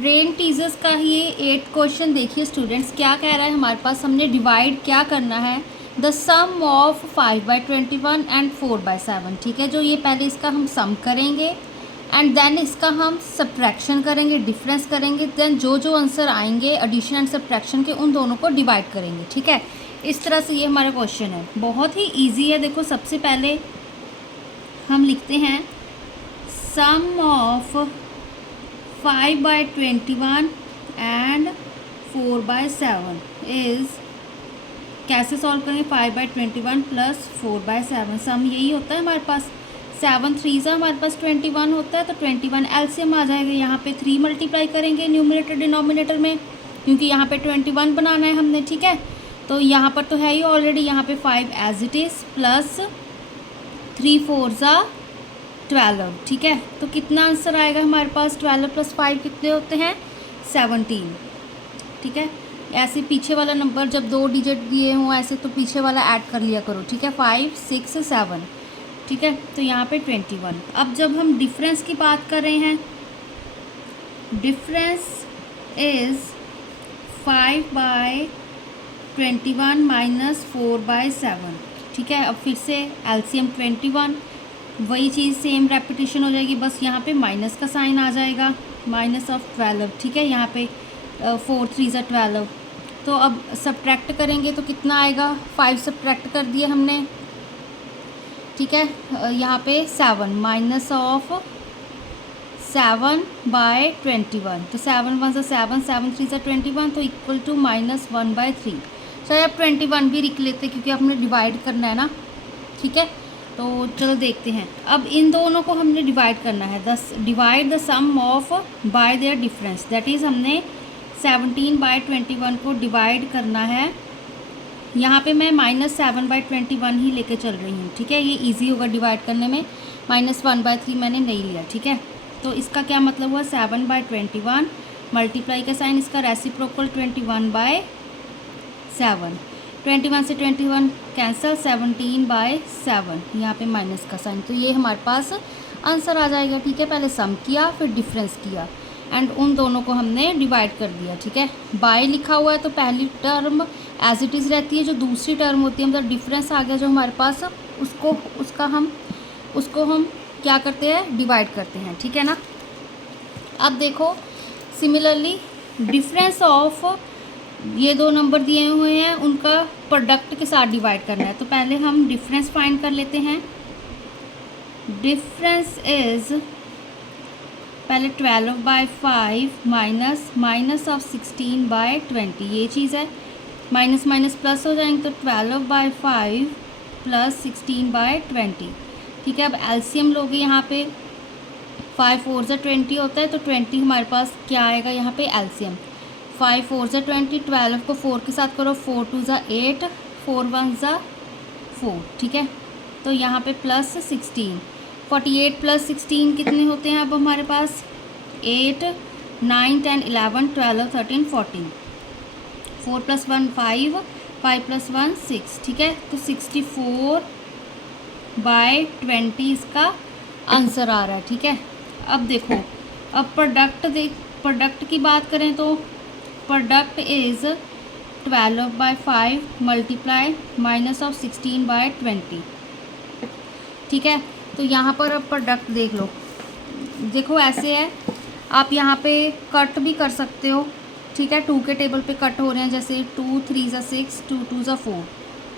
Brain teasers का ही ये 8 question देखिए स्टूडेंट्स, क्या कह रहा है हमारे पास। हमने डिवाइड क्या करना है, द सम ऑफ 5/21 एंड 4/7। ठीक है, जो ये पहले इसका हम सम करेंगे एंड देन इसका हम सब्ट्रैक्शन करेंगे, डिफरेंस करेंगे, देन जो जो आंसर आएंगे एडिशन एंड सब्ट्रैक्शन के उन दोनों को डिवाइड करेंगे। ठीक है, इस तरह से ये हमारा क्वेश्चन है, बहुत ही ईजी है। देखो सबसे पहले हम लिखते हैं सम ऑफ 5/21 एंड 4/7 इज़, कैसे सॉल्व करेंगे, 5/21 प्लस 4/7, सम यही होता है हमारे पास। 7 3 हमारे पास 21 होता है, तो 21 एलसीएम आ जाएगा। यहाँ पे 3 मल्टीप्लाई करेंगे न्यूमरेटर डिनोमिनेटर में, क्योंकि यहाँ पे 21 बनाना है हमने। ठीक है, तो यहाँ पर तो है ही ऑलरेडी, यहाँ पे 5 एज इट इज़ प्लस 3 4 12। ठीक है, तो कितना आंसर आएगा हमारे पास, 12 + 5 कितने होते हैं, 17। ठीक है, ऐसे पीछे वाला नंबर जब 2 डिजिट दिए हों ऐसे, तो पीछे वाला ऐड कर लिया करो। ठीक है, 5 6 7। ठीक है, तो यहाँ पे 21। अब जब हम डिफरेंस की बात कर रहे हैं, डिफरेंस इज़ 5/21 माइनस 4/7। ठीक है, अब फिर से एलसीएम 21, वही चीज़ सेम रेपिटेशन हो जाएगी, बस यहाँ पे माइनस का साइन आ जाएगा, माइनस ऑफ 12। ठीक है, यहाँ पे 4 3 12। तो अब सब्ट्रैक्ट करेंगे तो कितना आएगा, 5 सब्ट्रैक्ट कर दिए हमने। ठीक है, यहाँ पे 7 माइनस ऑफ 7/21, तो 7 1 7 7 3 21, तो इक्वल टू -1/3। चलिए अब 21 भी लिख लेते क्योंकि हमने डिवाइड करना है ना। ठीक है, तो चलो देखते हैं। अब इन दोनों को हमने डिवाइड करना है, divide the sum of by their difference, that is हमने 17/21 को डिवाइड करना है। यहाँ पे मैं -7/21 ही लेके चल रही हूँ। ठीक है, ये इजी होगा डिवाइड करने में, -1/3 मैंने नहीं लिया। ठीक है, तो इसका क्या मतलब हुआ, 7/21 मल्टीप्लाई का साइन, इसका रेसिप्रोकल 21/7, 21 से 21 कैंसिल, 17/7, यहाँ पे माइनस का साइन, तो ये हमारे पास आंसर आ जाएगा। ठीक है, पहले सम किया फिर डिफरेंस किया एंड उन दोनों को हमने डिवाइड कर दिया। ठीक है, बाय लिखा हुआ है तो पहली टर्म एज इट इज़ रहती है, जो दूसरी टर्म होती है मतलब डिफरेंस आ गया जो हमारे पास, उसको हम क्या करते हैं, डिवाइड करते हैं। ठीक है ना, अब देखो सिमिलरली डिफरेंस ऑफ ये 2 नंबर दिए हुए हैं, उनका प्रोडक्ट के साथ डिवाइड करना है। तो पहले हम डिफरेंस फाइंड कर लेते हैं। डिफरेंस इज़ पहले 12/5 माइनस ऑफ 16/20, ये चीज़ है, माइनस माइनस प्लस हो जाएंगे, तो 12/5 प्लस 16/20। ठीक है, अब एलसीएम लोगे यहाँ पे, 5 4 20 होता है, तो 20 हमारे पास क्या आएगा यहाँ पे एलसीएम, 5 4 20, 12 को 4 के साथ करो, 4 2 8, 4 1 4। ठीक है, तो यहाँ पे प्लस 16, 48 + 16 कितने होते हैं अब हमारे पास, 8 9 10 11 12 13 14, 4 + 1 5, 5 + 1 6। ठीक है, तो 64/20 इसका आंसर आ रहा है। ठीक है, अब देखो, अब प्रोडक्ट की बात करें तो product is 12/5 multiply minus of 16/20। ठीक है, तो यहाँ पर अब प्रोडक्ट देख लो, देखो ऐसे है, आप यहाँ पे कट भी कर सकते हो। ठीक है, 2 के टेबल पे कट हो रहे हैं, जैसे 2 3 6, 2 2 4,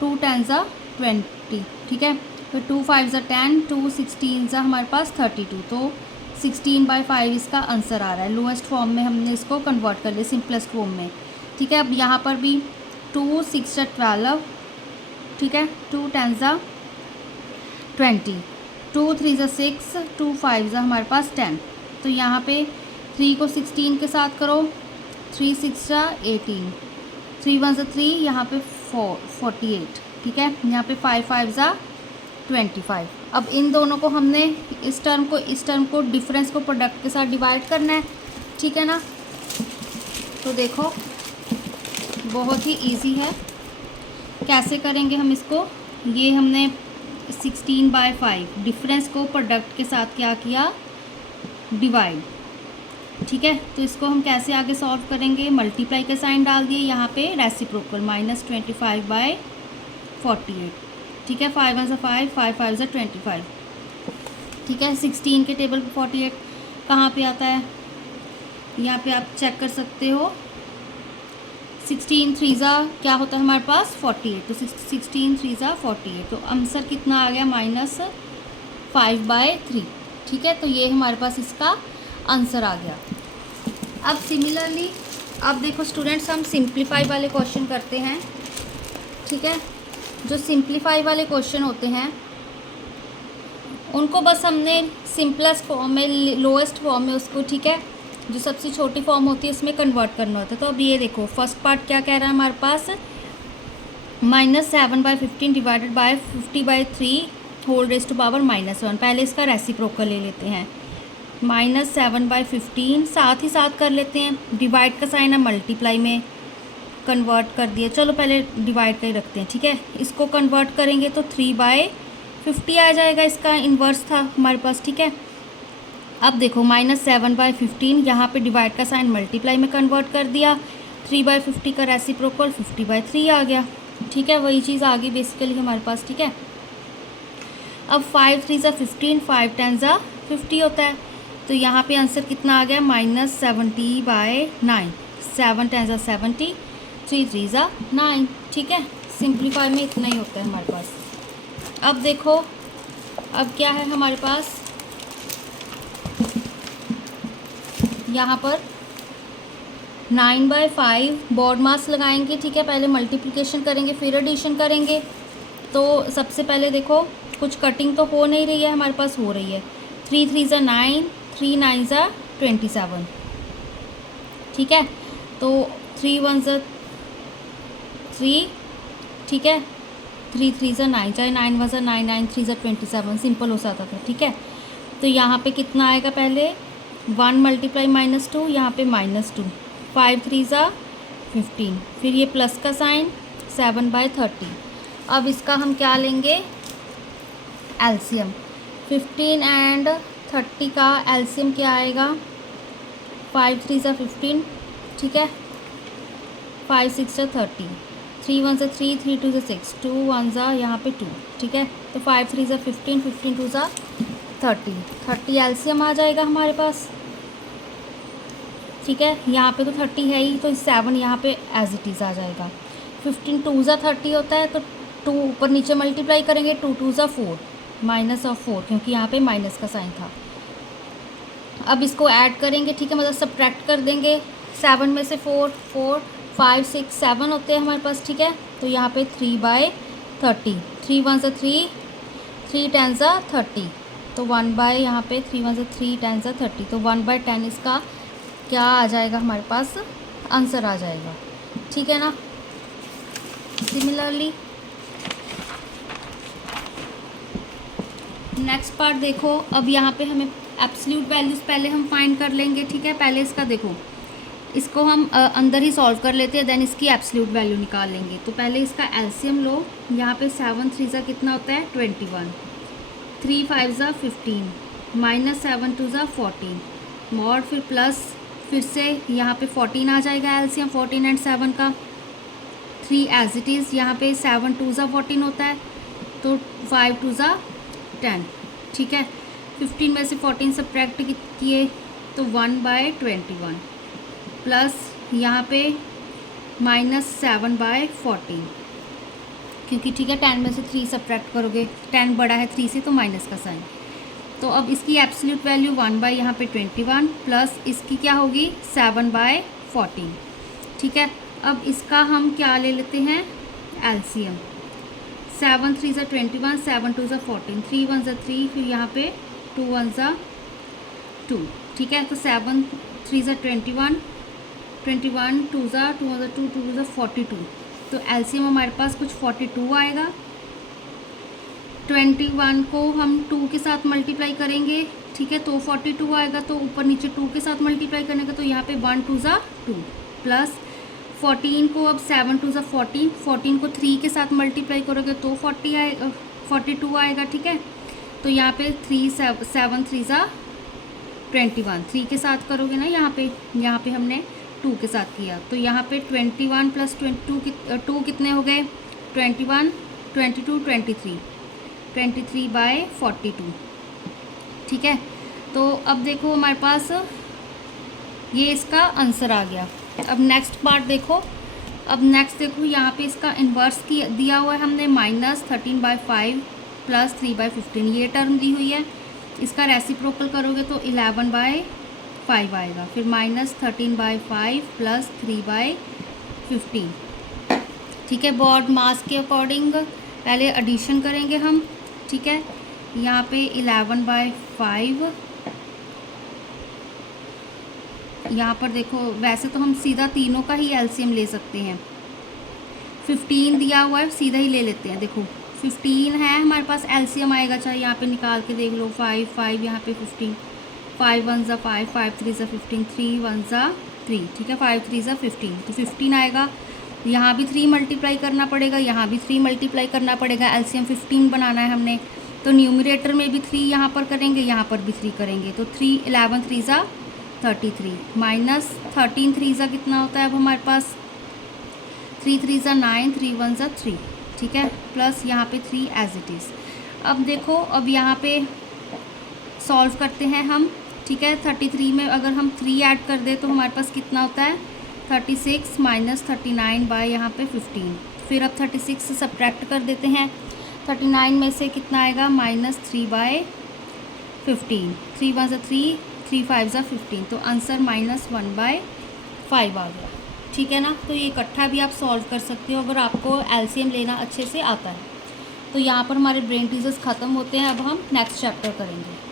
2 10 20। ठीक है, तो 2 5 10, 2 16 हमारे पास 32, तो 16/5 इसका आंसर आ रहा है। लोएस्ट फॉर्म में हमने इसको कन्वर्ट कर लिया सिंपलेस्ट फॉर्म में। ठीक है, अब यहाँ पर भी 2 6 12, ठीक है, 2 10 20, 2 3 6, 2 5 हमारे पास 10, तो यहाँ पे 3 को 16 के साथ करो, 3 6 18, 3 1 3, यहाँ पे 48। ठीक है, यहाँ पे 5 5 25। अब इन दोनों को हमने इस टर्म को डिफरेंस को प्रोडक्ट के साथ डिवाइड करना है। ठीक है ना, तो देखो बहुत ही इजी है, कैसे करेंगे हम इसको, ये हमने 16/5 डिफरेंस को प्रोडक्ट के साथ क्या किया, डिवाइड। ठीक है, तो इसको हम कैसे आगे सॉल्व करेंगे, मल्टीप्लाई का साइन डाल दिए, यहाँ पे रेसिप्रोकल -25/48। ठीक है, 5 1 5, 5 5 25। ठीक है, 16 के टेबल पे 48 कहाँ पे आता है, यहाँ पे आप चेक कर सकते हो। 16 3 क्या होता है हमारे पास 48, तो 16 3 48, तो आंसर कितना आ गया -5/3। ठीक है, तो ये हमारे पास इसका आंसर आ गया। अब सिमिलरली अब देखो स्टूडेंट्स, हम सिंप्लीफाई वाले क्वेश्चन करते हैं। ठीक है, जो सिंप्लीफाई वाले क्वेश्चन होते हैं उनको बस हमने सिंपलेस्ट फॉर्म में, लोएस्ट फॉर्म में उसको, ठीक है, जो सबसे छोटी फॉर्म होती है उसमें कन्वर्ट करना होता है। तो अब ये देखो फर्स्ट पार्ट क्या कह रहा है हमारे पास, -7/15 divided by 50/3 whole raise to power -1। पहले इसका रेसिप्रोकल ले लेते हैं, -7/15 साथ ही साथ कर लेते हैं, डिवाइड का साइन है मल्टीप्लाई में कन्वर्ट कर दिया। चलो पहले डिवाइड कर ही रखते हैं। ठीक है, इसको कन्वर्ट करेंगे तो 3/50 आ जाएगा, इसका इन्वर्स था हमारे पास। ठीक है, अब देखो -7/15 यहाँ पे डिवाइड का साइन मल्टीप्लाई में कन्वर्ट कर दिया, 3/50 का रेसिप्रोकल 50/3 आ गया। ठीक है, वही चीज़ आ गई बेसिकली हमारे पास। ठीक है, अब 5 3 15, 5 10 50 होता है, तो यहाँ पे आंसर कितना आ गया -70/9। 7 10 70, 3 3 9। ठीक है, सिंप्लीफाई में इतना ही होता है हमारे पास। अब देखो अब क्या है हमारे पास, यहाँ पर 9/5 बोर्ड मास लगाएंगे। ठीक है, पहले मल्टीप्लिकेशन करेंगे फिर एडिशन करेंगे। तो सबसे पहले देखो कुछ कटिंग तो हो नहीं रही है, हमारे पास हो रही है। 3 3 9, 3 9 27। ठीक है, तो 3 1 3। ठीक है, 3 3 9, चाहे 9 1 9, 9 3 27, सिंपल हो जाता था। ठीक है, तो यहाँ पे कितना आएगा, पहले 1 मल्टीप्लाई -2, यहाँ पे -2, 5 3 15, फिर ये प्लस का साइन 7/30। अब इसका हम क्या लेंगे, एलसीएम। 15 एंड 30 का एलसीएम क्या आएगा, 5 3 15। ठीक है, 5 6 30, 3 1 3, 3 2 6, 2 1 यहाँ पे 2। ठीक है, तो 5 3 15, 15 2 30, 30 एलसीएम आ जाएगा हमारे पास। ठीक है, यहाँ पे तो 30 है ही, तो 7 यहाँ पे एज इट इज़ आ जाएगा। 15 2 30 होता है, तो 2 ऊपर नीचे मल्टीप्लाई करेंगे, 2 2 4, -4, क्योंकि यहाँ पे माइनस का साइन था। अब इसको ऐड करेंगे। ठीक है, मतलब सब्ट्रैक्ट कर देंगे। 7 में से 4 4, 5 6 7 होते हैं हमारे पास। ठीक है, तो यहाँ पे 3/30, 3 1 3, 3 10 30, तो 1 बाय यहाँ पे 3 1 3 10 30, तो 1/10 इसका क्या आ जाएगा हमारे पास, आंसर आ जाएगा। ठीक है ना। सिमिलरली नेक्स्ट पार्ट देखो, अब यहाँ पे हमें एब्सोल्यूट वैल्यूज़ पहले हम फाइंड कर लेंगे। ठीक है, पहले इसका देखो, इसको हम अंदर ही सॉल्व कर लेते हैं, देन इसकी एब्सोल्यूट वैल्यू निकाल लेंगे। तो पहले इसका एलसीएम लो। यहाँ पे 7 3 कितना होता है 21, 3 5 15, -7 2 14, मॉड फिर प्लस, फिर से यहाँ पे 14 आ जाएगा एलसीएम 14 एंड 7 का। 3 एज इट इज़, यहाँ पे 7 2 14 होता है, तो 5 2 10। ठीक है, 15 में से 14 सब्ट्रैक्ट किए तो 1/21, प्लस यहाँ पे -7/14, क्योंकि ठीक है 10 में से 3 सब्ट्रैक्ट करोगे, 10 बड़ा है 3 से, तो माइनस का साइन। तो अब इसकी एब्सोल्यूट वैल्यू 1 यहाँ पे 21, प्लस इसकी क्या होगी 7/14। ठीक है, अब इसका हम क्या ले लेते हैं, एलसीएम। 7 3 21, 7 2 14, 3 1 3, फिर यहाँ पे 2 1 2। ठीक है, तो 7 3 21, 21 2 2 1 2, 2 42, तो एलसीएम हमारे पास कुछ 42 आएगा। 21 को हम 2 के साथ मल्टीप्लाई करेंगे। ठीक है, तो 42 आएगा, तो ऊपर नीचे 2 के साथ मल्टीप्लाई करने का, तो यहाँ पे 1 2 2, प्लस 14 को अब 7 2 14, 14 को 3 के साथ मल्टीप्लाई करोगे तो 40 आएगा, 42 आएगा। ठीक है, तो यहाँ पे 3 7 3 21 3 के साथ करोगे ना, यहाँ पे हमने 2 के साथ किया, तो यहाँ पे 21 प्लस 2 कितने हो गए, 21 22 23/42, ठीक है। तो अब देखो हमारे पास ये इसका आंसर आ गया। अब नेक्स्ट पार्ट देखो, यहाँ पे इसका इन्वर्स दिया हुआ है हमने -13/5 प्लस 3/15, ये टर्म दी हुई है। इसका रेसिप्रोकल करोगे तो 11/5 आएगा, फिर -13/5 प्लस 3/15, ठीक है। बॉड मास के अकॉर्डिंग पहले एडिशन करेंगे हम, ठीक है। यहाँ पे 11/5, यहाँ पर देखो वैसे तो हम सीधा तीनों का ही एलसीएम ले सकते हैं, 15 दिया हुआ है सीधा ही ले लेते हैं। देखो 15 है हमारे पास, एलसीएम आएगा, चाहे यहाँ पे निकाल के देख लो, 5 यहाँ पे 15, 5 1 ज़ा 5, 5 3 ज़ा 15, 3 1 ज़ा 3, ठीक है, 5 3 ज़ा 15, तो 15 आएगा। यहाँ भी 3 मल्टीप्लाई करना पड़ेगा, यहाँ भी 3 मल्टीप्लाई करना पड़ेगा, एलसीएम 15 बनाना है हमने, तो न्यूमरेटर में भी 3 यहाँ पर करेंगे, यहाँ पर भी 3 करेंगे, तो 3 11 3 ज़ा 33 माइनस 13 3 ज़ा कितना होता है अब हमारे पास, 3 3 ज़ा 9, 3 1 ज़ा 3, ठीक है, प्लस यहाँ पे 3 एज इट इज़। अब देखो अब यहाँ पे सॉल्व करते हैं हम, ठीक है। 33 में अगर हम 3 ऐड कर दें तो हमारे पास कितना होता है, 36 माइनस 39 बाय यहाँ पे 15, फिर अब 36 से सब्ट्रैक्ट कर देते हैं, 39 में से कितना आएगा, -3/15, 3 1 ज़ा 3, 3 5 ज़ा 15, तो आंसर -1/5 आ गया, ठीक है ना। तो ये इकट्ठा भी आप सॉल्व कर सकते हो अगर आपको एलसीएम लेना अच्छे से आता है। तो यहाँ पर हमारे ब्रेन टीजर्स ख़त्म होते हैं, अब हम नेक्स्ट चैप्टर करेंगे।